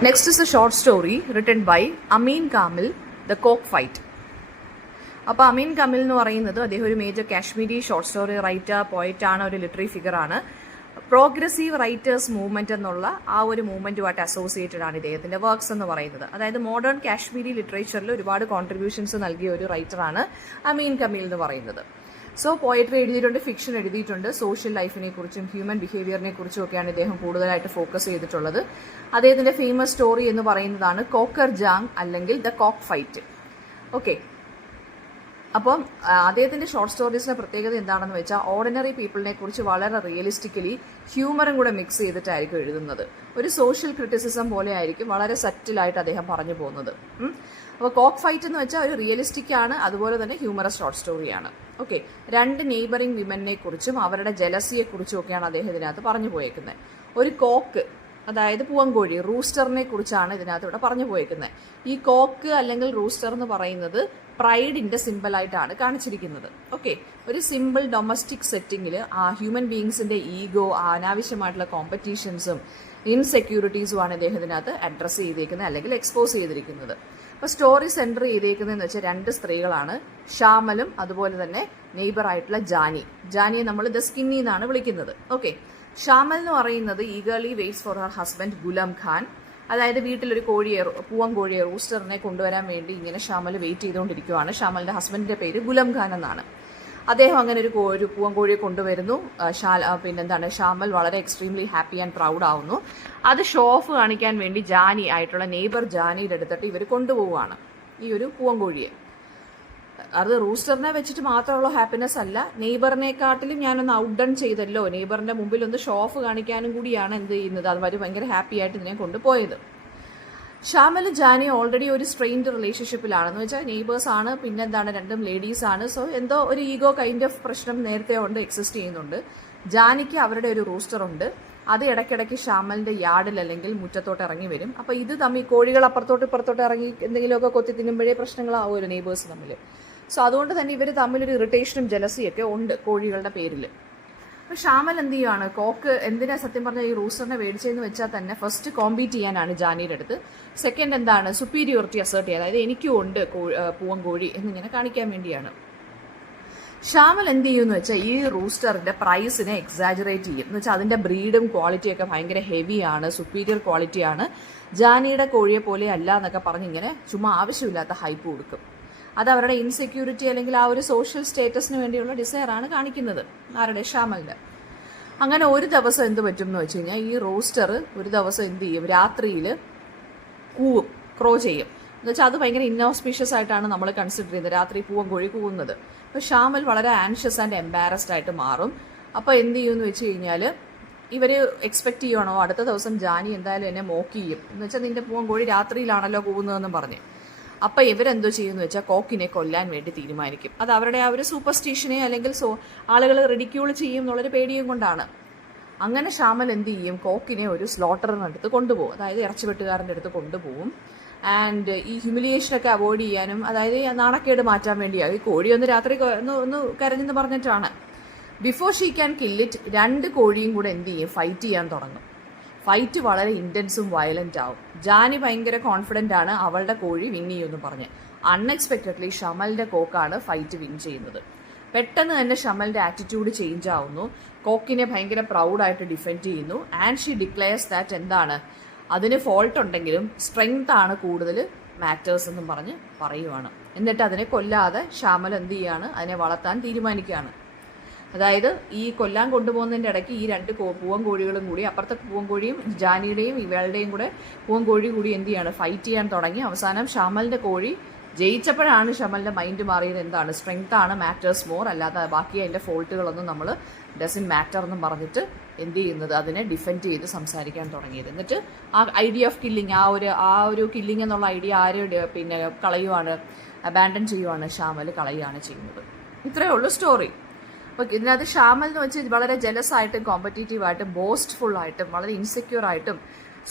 Next is a short story written by Amin Kamil, The Coke Fight. അപ്പോൾ അമീൻ കമിൽ എന്ന് പറയുന്നത് അദ്ദേഹം ഒരു major Kashmiri short story writer, പോയറ്റാണ്, ഒരു ലിറ്റററി ഫിഗറാണ്. പ്രോഗ്രസീവ് റൈറ്റേഴ്സ് മൂവ്മെന്റ് എന്നുള്ള ആ ഒരു മൂവ്മെന്റുമായിട്ട് അസോസിയേറ്റഡ് ആണ് ഇദ്ദേഹത്തിന്റെ വർക്ക്സ് എന്ന് പറയുന്നത്. അതായത് മോഡേൺ കാശ്മീരി ലിറ്ററേച്ചറിൽ ഒരുപാട് കോൺട്രിബ്യൂഷൻസ് നൽകിയ ഒരു റൈറ്ററാണ് അമീൻ കമിൽ എന്ന് പറയുന്നത്. സോ പോയട്രി എഴുതിയിട്ടുണ്ട്, ഫിക്ഷൻ എഴുതിയിട്ടുണ്ട്, സോഷ്യൽ ലൈഫിനെ കുറിച്ചും ഹ്യൂമൻ ബിഹേവിയറിനെ കുറിച്ചും ഒക്കെയാണ് ഇദ്ദേഹം കൂടുതലായിട്ട് ഫോക്കസ് ചെയ്തിട്ടുള്ളത്. അദ്ദേഹത്തിന്റെ ഫേമസ് സ്റ്റോറി എന്ന് പറയുന്നതാണ് കോക്കർ ജാങ് അല്ലെങ്കിൽ ദ കോക്ക് ഫൈറ്റ്. ഓക്കെ, അപ്പം അദ്ദേഹത്തിന്റെ ഷോർട്ട് സ്റ്റോറീസിന്റെ പ്രത്യേകത എന്താണെന്ന് വെച്ചാൽ ഓർഡിനറി പീപ്പിളിനെ കുറിച്ച് വളരെ റിയലിസ്റ്റിക്കലി ഹ്യൂമറും കൂടെ മിക്സ് ചെയ്തിട്ടായിരിക്കും എഴുതുന്നത്. ഒരു സോഷ്യൽ ക്രിറ്റിസിസം പോലെ ആയിരിക്കും വളരെ സറ്റിലായിട്ട് അദ്ദേഹം പറഞ്ഞു പോകുന്നത്. അപ്പോൾ കോക്ക് ഫൈറ്റ് എന്ന് വെച്ചാൽ ഒരു റിയലിസ്റ്റിക് ആണ്, അതുപോലെ തന്നെ ഹ്യൂമറസ് ഷോർട്ട് സ്റ്റോറിയാണ്. ഓക്കെ, രണ്ട് നെയ്ബറിംഗ് വിമനെ കുറിച്ചും അവരുടെ ജലസിയെ കുറിച്ചും ഒക്കെയാണ് അദ്ദേഹം ഇതിനകത്ത് പറഞ്ഞു പോയേക്കുന്നത്. ഒരു കോക്ക്, അതായത് പൂവൻകോഴി, റൂസ്റ്ററിനെ കുറിച്ചാണ് ഇതിനകത്ത് ഇവിടെ പറഞ്ഞു പോയേക്കുന്നത്. ഈ കോക്ക് അല്ലെങ്കിൽ റൂസ്റ്റർ എന്ന് പറയുന്നത് പ്രൈഡിന്റെ സിമ്പിളായിട്ടാണ് കാണിച്ചിരിക്കുന്നത്. ഓക്കെ, ഒരു സിമ്പിൾ ഡൊമസ്റ്റിക് സെറ്റിംഗിൽ ആ ഹ്യൂമൻ ബീങ്സിന്റെ ഈഗോ, അനാവശ്യമായിട്ടുള്ള കോമ്പറ്റീഷൻസും ഇൻസെക്യൂരിറ്റീസും ആണ് ഇദ്ദേഹം ഇതിനകത്ത് അഡ്രസ്സ് ചെയ്തേക്കുന്നത് അല്ലെങ്കിൽ എക്സ്പോസ് ചെയ്തിരിക്കുന്നത്. അപ്പോൾ സ്റ്റോറി സെന്റർ ചെയ്തേക്കുന്നതെന്ന് വെച്ചാൽ രണ്ട് സ്ത്രീകളാണ്, ഷാമലും അതുപോലെ തന്നെ നെയ്ബറായിട്ടുള്ള ജാനിയെ നമ്മൾ ദ സ്കിന്നി എന്നാണ് വിളിക്കുന്നത്. ഓക്കെ, ഷാമൽ എന്ന് പറയുന്നത് eagerly weights for her husband Ghulam Khan. അതായത് വീട്ടിലൊരു പൂവൻ കോഴിയെ റൂസ്റ്ററിനെ കൊണ്ടുവരാൻ വേണ്ടി ഇങ്ങനെ ഷാമൽ വെയിറ്റ് ചെയ്തുകൊണ്ടിരിക്കുകയാണ്. ഷാമലിന്റെ ഹസ്ബൻഡിന്റെ പേര് ഗുലാം ഖാൻ എന്നാണ്. അദ്ദേഹം അങ്ങനെ ഒരു പൂവൻ കോഴിയെ കൊണ്ടുവരുന്നു. ഷാമൽ വളരെ എക്സ്ട്രീംലി ഹാപ്പി ആൻഡ് പ്രൗഡ് ആവുന്നു. അത് ഷോ ഓഫ് കാണിക്കാൻ വേണ്ടി ജാനി ആയിട്ടുള്ള നെയ്ബർ ജാനിയുടെ അടുത്തിട്ട് ഇവർ കൊണ്ടുപോവുകയാണ് ഈ ഒരു പൂവൻ കോഴിയെ. അത് റൂസ്റ്ററിനെ വെച്ചിട്ട് മാത്രമുള്ള ഹാപ്പിനെസ് അല്ല, നെയ്ബറിനെക്കാട്ടിലും ഞാനൊന്ന് ഔട്ട് ഡൺ ചെയ്തല്ലോ, നെയ്ബറിന്റെ മുമ്പിൽ ഒന്ന് ഷോ ഓഫ് കാണിക്കാനും കൂടിയാണ് എന്ത് ചെയ്യുന്നത്. അത് വരെ ഭയങ്കര ഹാപ്പി ആയിട്ട് ഇതിനെ കൊണ്ടുപോയത്. ഷാമലും ജാനിയും ഓൾറെഡി ഒരു സ്ട്രെയിൻഡ് റിലേഷൻഷിപ്പിലാണെന്ന് വെച്ചാൽ നെയ്ബേഴ്സ് ആണ്, പിന്നെ രണ്ടും ലേഡീസ് ആണ്. സോ എന്തോ ഒരു ഈഗോ കൈൻഡ് ഓഫ് പ്രശ്നം നേരത്തെ ഉണ്ട്, എക്സിസ്റ്റ് ചെയ്യുന്നുണ്ട്. ജാനിക്ക് അവരുടെ ഒരു റൂസ്റ്റർ ഉണ്ട്, അത് ഇടയ്ക്കിടയ്ക്ക് ഷാമലിന്റെ യാർഡിൽ അല്ലെങ്കിൽ മുറ്റത്തോട്ട് ഇറങ്ങി വരും. അപ്പൊ ഇത് തമ്മിൽ കോഴികൾ അപ്പുറത്തോട്ട് ഇപ്പുറത്തോട്ട് ഇറങ്ങി എന്തെങ്കിലുമൊക്കെ കൊത്തി തിന്നുമ്പോഴേ പ്രശ്നങ്ങളാവുമല്ലോ നെയ്ബേഴ്സ് തമ്മിൽ. സോ അതുകൊണ്ട് തന്നെ ഇവർ തമ്മിലൊരു ഇറിറ്റേഷനും ജലസിയൊക്കെ ഉണ്ട് കോഴികളുടെ പേരിൽ. അപ്പോൾ ഷാമൽ എന്ത് ചെയ്യുവാണ്, കോക്ക് എന്തിനാ സത്യം പറഞ്ഞാൽ ഈ റൂസ്റ്ററിനെ മേടിച്ചതെന്ന് വെച്ചാൽ തന്നെ ഫസ്റ്റ് കോമ്പീറ്റ് ചെയ്യാനാണ് ജാനിയുടെ അടുത്ത്. സെക്കൻഡ് എന്താണ്, സുപ്പീരിയോറിറ്റി അസേർട്ട് ചെയ്യുക, അതായത് എനിക്കും ഉണ്ട് പൂവൻ കോഴി എന്നിങ്ങനെ കാണിക്കാൻ വേണ്ടിയാണ്. ഷാമൽ എന്ത് ചെയ്യുമെന്ന് വെച്ചാൽ ഈ റൂസ്റ്ററിന്റെ പ്രൈസിനെ എക്സാജറേറ്റ് ചെയ്യും. എന്ന് വെച്ചാൽ അതിന്റെ ബ്രീഡും ക്വാളിറ്റിയൊക്കെ ഭയങ്കര ഹെവിയാണ്, സുപ്പീരിയർ ക്വാളിറ്റിയാണ്, ജാനിയുടെ കോഴിയെ പോലെ അല്ല എന്നൊക്കെ പറഞ്ഞിങ്ങനെ ചുമ്മാ ആവശ്യമില്ലാത്ത ഹൈപ്പ് കൊടുക്കും. അത് അവരുടെ ഇൻസെക്യൂരിറ്റി അല്ലെങ്കിൽ ആ ഒരു സോഷ്യൽ സ്റ്റേറ്റസിന് വേണ്ടിയുള്ള ഡിസയർ ആണ് കാണിക്കുന്നത് ആരുടെ, ഷാമലിന്റെ. അങ്ങനെ ഒരു ദിവസം എന്ത് പറ്റും എന്ന് വെച്ച് കഴിഞ്ഞാൽ ഈ റോസ്റ്റർ ഒരു ദിവസം എന്ത് ചെയ്യും, രാത്രിയിൽ കൂവും, ക്രോ ചെയ്യും. എന്ന് വെച്ചാൽ അത് ഭയങ്കര ഇന്നോസ്പീഷ്യസ് ആയിട്ടാണ് നമ്മൾ കൺസിഡർ ചെയ്യുന്നത്, രാത്രി പൂവൻ കോഴി കൂവുന്നത്. അപ്പോൾ ഷാമൽ വളരെ ആൻഷ്യസ് ആൻഡ് എംബാരസ്ഡ് ആയിട്ട് മാറും. അപ്പോൾ എന്ത് ചെയ്യുമെന്ന് വെച്ച് കഴിഞ്ഞാൽ ഇവർ എക്സ്പെക്ട് ചെയ്യണോ അടുത്ത ദിവസം ജാനി എന്തായാലും എന്നെ മോക്ക് ചെയ്യും, എന്ന് വെച്ചാൽ നിന്റെ പൂവൻ കോഴി രാത്രിയിലാണല്ലോ കൂവുന്നതെന്നും പറഞ്ഞ്. അപ്പം ഇവരെന്തോ ചെയ്യുമെന്ന് വെച്ചാൽ കോക്കിനെ കൊല്ലാൻ വേണ്ടി തീരുമാനിക്കും. അത് അവരുടെ ആ ഒരു സൂപ്പർസ്റ്റിഷനെ അല്ലെങ്കിൽ ആളുകൾ റിഡിക്യൂൾ ചെയ്യും എന്നുള്ളൊരു പേടിയും കൊണ്ടാണ്. അങ്ങനെ ഷാമൽ എന്ത് ചെയ്യും, കോക്കിനെ ഒരു സ്ലോട്ടറിനടുത്ത് കൊണ്ടുപോകും, അതായത് ഇറച്ചിവെട്ടുകാരൻ്റെ അടുത്ത് കൊണ്ടുപോകും. ആൻഡ് ഈ ഹ്യൂമിലിയേഷനൊക്കെ അവോയ്ഡ് ചെയ്യാനും, അതായത് നാണക്കേട് മാറ്റാൻ വേണ്ടിയാണ്. ഈ കോഴി ഒന്ന് രാത്രി ഒന്ന് കരഞ്ഞെന്ന് പറഞ്ഞിട്ടാണ്. Before she can kill it, രണ്ട് കോഴിയും കൂടെ എന്ത് ചെയ്യും, ഫൈറ്റ് ചെയ്യാൻ തുടങ്ങും. ഫൈറ്റ് വളരെ ഇൻറ്റൻസും വയലന്റ് ആവും. ജാനി ഭയങ്കര കോൺഫിഡന്റ് ആണ് അവളുടെ കോഴി വിൻ ചെയ്യുമെന്ന് പറഞ്ഞ്. അൺഎക്സ്പെക്റ്റഡ്ലി ഷമലിന്റെ കോക്കാണ് ഫൈറ്റ് വിൻ ചെയ്യുന്നത്. പെട്ടെന്ന് തന്നെ ഷമലിന്റെ ആറ്റിറ്റ്യൂഡ് ചേഞ്ച് ആവുന്നു, കോക്കിനെ ഭയങ്കര പ്രൗഡായിട്ട് ഡിഫെൻഡ് ചെയ്യുന്നു. ആൻഡ് ഷീ ഡിക്ലെയർസ് ദാറ്റ് എന്താണ്, അതിന് ഫോൾട്ട് ഉണ്ടെങ്കിലും സ്ട്രെങ്ത് ആണ് കൂടുതൽ മാറ്റേഴ്സ് എന്നും പറഞ്ഞ് പറയുവാണ്. എന്നിട്ട് അതിനെ കൊല്ലാതെ ഷാമൽ എന്ത് ചെയ്യാണ്, അതിനെ വളർത്താൻ തീരുമാനിക്കുകയാണ്. അതായത് ഈ കൊല്ലാൻ കൊണ്ടുപോകുന്നതിൻ്റെ ഇടയ്ക്ക് ഈ രണ്ട് പൂവൻ കോഴികളും കൂടി, അപ്പുറത്തെ പൂവൻ കോഴിയും ജാനിയുടെയും ഇവളുടെയും കൂടെ പൂവൻ കോഴി കൂടി എന്ത് ചെയ്യാണ്, ഫൈറ്റ് ചെയ്യാൻ തുടങ്ങി. അവസാനം ഷാമലിന്റെ കോഴി ജയിച്ചപ്പോഴാണ് ഷമലിന്റെ മൈൻഡ് മാറിയത്. എന്താണ്, സ്ട്രെങ്ത് ആണ് മാറ്റേഴ്സ് മോർ, അല്ലാതെ ബാക്കി അതിന്റെ ഫോൾട്ടുകളൊന്നും നമ്മൾ ഡസൻ മാറ്റർ എന്നും പറഞ്ഞിട്ട് എന്ത് ചെയ്യുന്നത്, അതിനെ ഡിഫെൻഡ് ചെയ്ത് സംസാരിക്കാൻ തുടങ്ങിയത്. എന്നിട്ട് ആ ഐഡിയ ഓഫ് കില്ലിങ്, ആ ഒരു കില്ലിങ് എന്നുള്ള ഐഡിയ കളയുവാണ്, അബാൻഡൻ ചെയ്യുവാണ്, ഷാമൽ കളയുകയാണ് ചെയ്യുന്നത്. ഇത്രയേ ഉള്ളൂ സ്റ്റോറി. അപ്പോൾ ഇതിനകത്ത് ഷാമൽ എന്ന് വെച്ചാൽ വളരെ ജലസ് ആയിട്ടും കോമ്പറ്റീറ്റീവ് ആയിട്ടും ബോസ്റ്റ്ഫുൾ ആയിട്ടും വളരെ ഇൻസെക്യൂർ ആയിട്ടും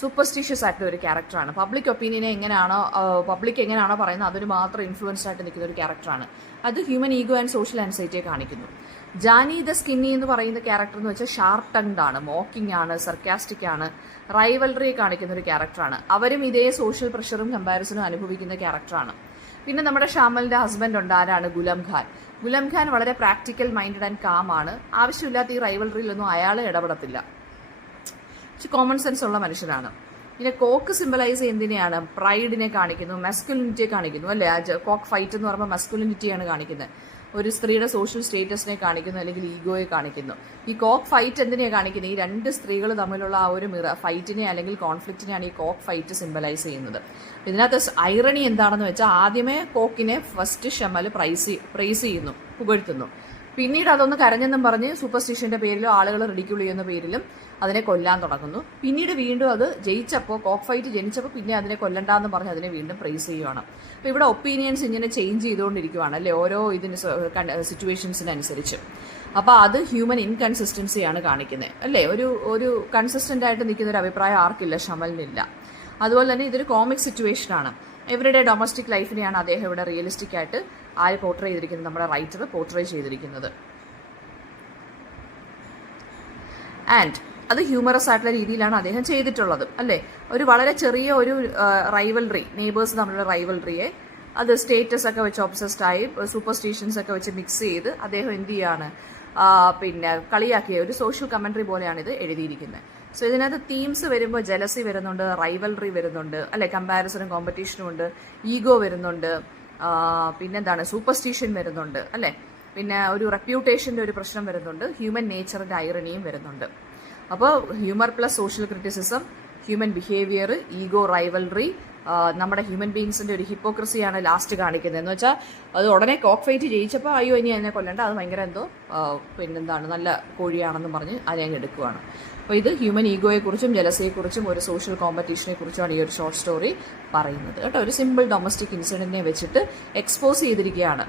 സൂപ്പർസ്റ്റിഷ്യസ് ആയിട്ടുള്ള ഒരു ക്യാരക്ടറാണ്. പബ്ലിക് ഒപ്പീനിയനെ പബ്ലിക് എങ്ങനെയാണോ പറയുന്നത് അതിന് മാത്രം ഇൻഫ്ലുവൻസ്ഡ് ആയിട്ട് നിൽക്കുന്ന ഒരു ക്യാരക്ടറാണ്. അത് ഹ്യൂമൻ ഈഗോ ആൻഡ് സോഷ്യൽ ആൻസൈറ്റിയെ കാണിക്കുന്നു. ജാനി ദ സ്കിന്നി എന്ന് പറയുന്ന ക്യാരക്ടർ എന്ന് വെച്ചാൽ ഷാർപ്പ് ടങ്ഡ് ആണ്, മോക്കിംഗ് ആണ്, സർക്കാസ്റ്റിക് ആണ്, റൈവൽറിയെ കാണിക്കുന്ന ഒരു ക്യാരക്ടറാണ്. അവരും ഇതേ സോഷ്യൽ പ്രഷറും കമ്പാരിസണും അനുഭവിക്കുന്ന ക്യാരക്ടറാണ്. പിന്നെ നമ്മുടെ ഷാമലിന്റെ ഹസ്ബൻഡ് ഉണ്ട്, ആരാണ്? ഗുലാം ഖാൻ. ഗുലാം ഖാൻ വളരെ പ്രാക്ടിക്കൽ മൈൻഡഡ് ആൻഡ് കാം ആണ്. ആവശ്യമില്ലാത്ത ഈ റൈവൽറിയിലൊന്നും അയാൾ ഇടപെടത്തില്ല. കോമൺ സെൻസ് ഉള്ള മനുഷ്യനാണ്. പിന്നെ കോക്ക് സിംബലൈസ് എന്തിനെയാണ്? പ്രൈഡിനെ കാണിക്കുന്നു, മസ്കുലിനിറ്റിയെ കാണിക്കുന്നു, അല്ലേ? കോക്ക് ഫൈറ്റ് എന്ന് പറയുമ്പോൾ മസ്കുലിനിറ്റിയാണ് കാണിക്കുന്നത്. ഒരു സ്ത്രീയുടെ സോഷ്യൽ സ്റ്റേറ്റസിനെ കാണിക്കുന്നു, അല്ലെങ്കിൽ ഈഗോയെ കാണിക്കുന്നു. ഈ കോക്ക് ഫൈറ്റ് എന്തിനെയാണ് കാണിക്കുന്നത്? ഈ രണ്ട് സ്ത്രീകൾ തമ്മിലുള്ള ആ ഒരു ഫൈറ്റിനെ അല്ലെങ്കിൽ കോൺഫ്ലിക്റ്റിനെയാണ് ഈ കോക്ക് ഫൈറ്റ് സിംബലൈസ് ചെയ്യുന്നത്. ഇതിനകത്ത് ഐറണി എന്താണെന്ന് വെച്ചാൽ ആദ്യമേ കോക്കിനെ ഫസ്റ്റ് ഷമൽ പ്രൈസ് ചെയ്യുന്നു, പുകഴ്ത്തുന്നു. പിന്നീട് അതൊന്ന് കരഞ്ഞെന്നും പറഞ്ഞ് സൂപ്പർസ്റ്റിഷ്യന്റെ പേരിലും ആളുകൾ റിഡിക്യൂൾ ചെയ്യുന്ന പേരിലും അതിനെ കൊല്ലാൻ തുടങ്ങുന്നു. പിന്നീട് വീണ്ടും അത് ജയിച്ചപ്പോൾ, കോക്ക് ഫൈറ്റ് ജനിച്ചപ്പോൾ പിന്നെ അതിനെ കൊല്ലണ്ടെന്ന് പറഞ്ഞ് അതിനെ വീണ്ടും പ്രൈസ് ചെയ്യുവാണ്. അപ്പോൾ ഇവിടെ ഒപ്പീനിയൻസ് ഇങ്ങനെ ചേഞ്ച് ചെയ്തുകൊണ്ടിരിക്കുവാണ്, അല്ലേ? ഓരോ ഇതിന് സിറ്റുവേഷൻസിനനുസരിച്ച്. അപ്പോൾ അത് ഹ്യൂമൻ ഇൻകൺസിസ്റ്റൻസിയാണ് കാണിക്കുന്നത്, അല്ലേ? ഒരു കൺസിസ്റ്റന്റ് ആയിട്ട് നിൽക്കുന്ന ഒരു അഭിപ്രായം ആർക്കില്ല, ഷമലിനില്ല. അതുപോലെ തന്നെ ഇതൊരു കോമിക് സിറ്റുവേഷനാണ്. എവരുടെ ഡൊമസ്റ്റിക് ലൈഫിനെയാണ് അദ്ദേഹം ഇവിടെ റിയലിസ്റ്റിക് ആയിട്ട് പോർട്രേ ചെയ്തിരിക്കുന്നത്, നമ്മുടെ റൈറ്റർ പോർട്രേ ചെയ്തിരിക്കുന്നത്. ആൻഡ് അത് ഹ്യൂമറസ് ആയിട്ടുള്ള രീതിയിലാണ് അദ്ദേഹം ചെയ്തിട്ടുള്ളത്, അല്ലേ? ഒരു വളരെ ചെറിയ ഒരു റൈവൽറി, നെയ്ബേഴ്സ് തമ്മിലുള്ള റൈവൽറിയെ അത് സ്റ്റേറ്റസ് ഒക്കെ വെച്ച് ഒബ്സസ്ഡ് ആയി സൂപ്പർസ്റ്റിഷൻസ് ഒക്കെ വെച്ച് മിക്സ് ചെയ്ത് അദ്ദേഹം എന്ത് ചെയ്യാണ്, പിന്നെ കളിയാക്കിയ ഒരു സോഷ്യൽ കമന്ററി പോലെയാണ് ഇത് എഴുതിയിരിക്കുന്നത്. സോ ഇതിനകത്ത് തീംസ് വരുമ്പോൾ ജലസി വരുന്നുണ്ട്, റൈവൽറി വരുന്നുണ്ട്, അല്ലെ? കമ്പാരിസണും കോമ്പറ്റീഷനും ഉണ്ട്, ഈഗോ വരുന്നുണ്ട്, പിന്നെന്താണ്, സൂപ്പർസ്റ്റിഷൻ വരുന്നുണ്ട്, അല്ലേ? പിന്നെ ഒരു റെപ്യൂട്ടേഷൻ്റെ ഒരു പ്രശ്നം വരുന്നുണ്ട്, ഹ്യൂമൻ നേച്ചറിൻ്റെ ഐറണിയും വരുന്നുണ്ട്. അപ്പോൾ humour plus social criticism, human behaviour, ego, rivalry, നമ്മുടെ ഹ്യൂമൻ ബീങ്സിൻ്റെ ഒരു ഹിപ്പോക്രസിയാണ് ലാസ്റ്റ് കാണിക്കുന്നത്. എന്ന് വെച്ചാൽ അത് ഉടനെ കോക്ക് ഫൈറ്റ് ജയിച്ചപ്പോൾ അയ്യോ ഇനി അതിനെ കൊല്ലണ്ട, അത് ഭയങ്കര എന്തോ പിന്നെന്താണ് നല്ല കോഴിയാണെന്നും പറഞ്ഞ് അതിനെ അങ്ങ് എടുക്കുകയാണ്. അപ്പോൾ ഇത് ഹ്യൂമൻ ഈഗോയെക്കുറിച്ചും ജലസയെക്കുറിച്ചും ഒരു സോഷ്യൽ കോമ്പറ്റീഷനെ കുറിച്ചുമാണ് ഈ ഒരു ഷോർട്ട് സ്റ്റോറി പറയുന്നത് കേട്ടോ. ഒരു സിമ്പിൾ ഡൊമസ്റ്റിക് ഇൻസിഡൻറ്റിനെ വെച്ചിട്ട് എക്സ്പോസ് ചെയ്തിരിക്കുകയാണ്